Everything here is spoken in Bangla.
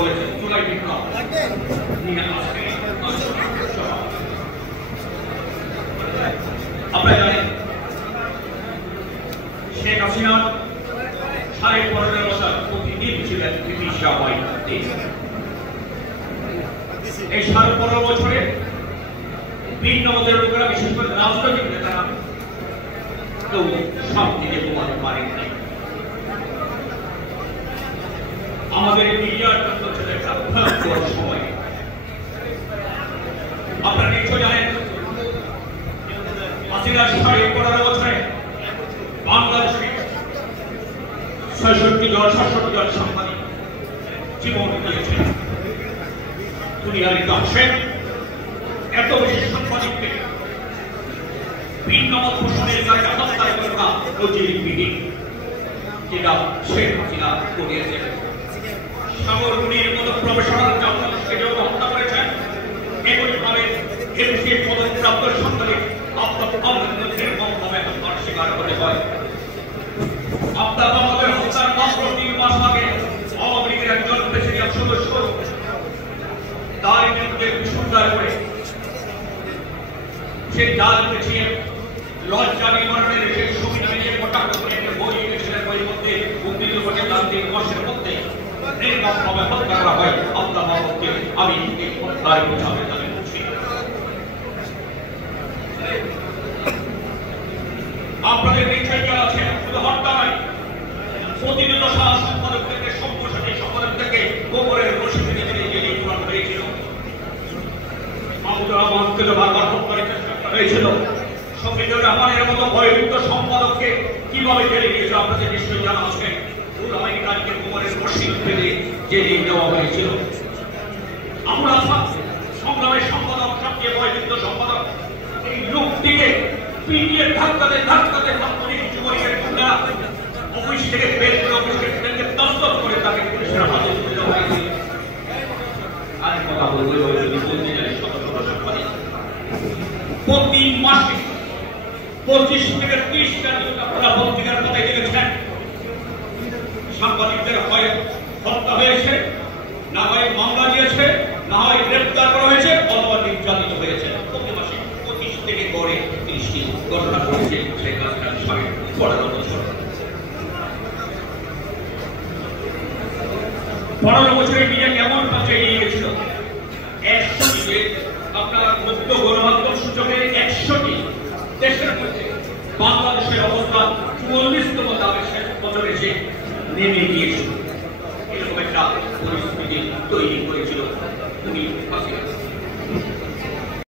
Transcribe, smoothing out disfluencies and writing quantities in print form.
বলেছেন জুলাই বিপ্লব নিয়ে আসবে। আপনারা জানেন শেখ হাসিনা 15.5 বছর প্রতিদিন ছিলেন চিকিৎসা বাড়িতে। এই 15.5 বছরে ভিন্ন মতের লোকেরা, বিশেষ করে রাজনৈতিক নেতারা কেউ শান্তিতে ঘুমাতে পারেন নাই। আমাদের মিডিয়ার জন্য ছিল একটা ভয়ঙ্কর সময়। আপনারা নিশ্চয় জানেন হাসিনার 15.5 বছরে বাংলাদেশে ৬৬ জন সাংবাদিক জীবন দিয়েছেন। দুনিয়ার ইতিহাসে এত বেশি সাংবাদিককে ভিন্ন মত পোষণের কারণে হত্যা করা নজিরবিহীন, যেটা শেখ হাসিনা করিয়েছেন। সাগরগুনির মতো প্রফেশনাল জার্নালিস্টকে যেভাবে হত্যা করেছেন, একইভাবে এদেশের পদপ্রাপ্ত সাংবাদিক হত্যার শিকার হতে হয়। আমাদের হত্যার মাত্র 3 মাস আগে আওয়ামী লীগের একজন প্রেসিডিয়াম সদস্য তার বিরুদ্ধে সুন্দর করে সে জাল পেছিয়ে লজ্জা নিবারণের সেই সুবিধা নিয়ে কটাক্ষ করে একটা বই লিখেছিলেন। বইয়ের মধ্যে 29 বছর 3 মাসের মধ্যে নির্মমভাবে হত্যা করা হয় আব্দুল মাহমুদকে। আমি এই হত্যার বোঝাবে দাবি করছি। আপনাদের নিশ্চয় জানা আছে, শুধু হত্যা নয়, প্রতিনিয়ত সম্পাদক থেকে সম্প্রসারী সম্পাদক থেকে গোবরের রশি থেকে জেলে ঝুলানো হয়েছিল। মাহমুদুর রহমানকে বারবার হত্যার চেষ্টা করা হয়েছিল। শফিকুর রহমানের মতো ভয়ভীত সম্পাদককে কিভাবে জেলে গিয়েছিল আপনাদের নিশ্চয়ই জানা আছে। কাজকে গোবরের রশি থেকে জেলে দেওয়া হয়েছিল। আমরা সংগ্রামের সম্পাদক, সবচেয়ে ভয়ভীত সম্পাদক, এই লোকটিকে পিটিয়ে ধাক্কাতে যুবলীগের গুন্ডা অফিস থেকে বের করে অফিসের থেকে তস্তত করে তাকে পুলিশের হাতে তুলে দেওয়া হয়েছিল। আর কথা বলতে জানি প্রতি মাসে 25 থেকে 30টা আপনারা পত্রিকার কথায় দেখেছেন সাংবাদিকদের হয় হত্যা হয়েছে, না হয় মামলা দিয়েছে, না হয় গ্রেপ্তার করা হয়েছে, অথবা নির্যাতিত হয়েছে। প্রতি মাসে 25 থেকে গড়ে 30টি ঘটনা ঘটেছে শেখ হাসিনার 15.5 বছর। 15 বছরের মিডিয়া কেমন কাছে এগিয়ে গেছিল। 100টিতে আপনার মুক্ত গণমাধ্যম সূচকে 100টি দেশের মধ্যে বাংলাদেশের অবস্থান 44তম দামে শেষ বছরে এসে নেমে গিয়েছিল। এরকম একটা পরিস্থিতি তৈরি করেছিল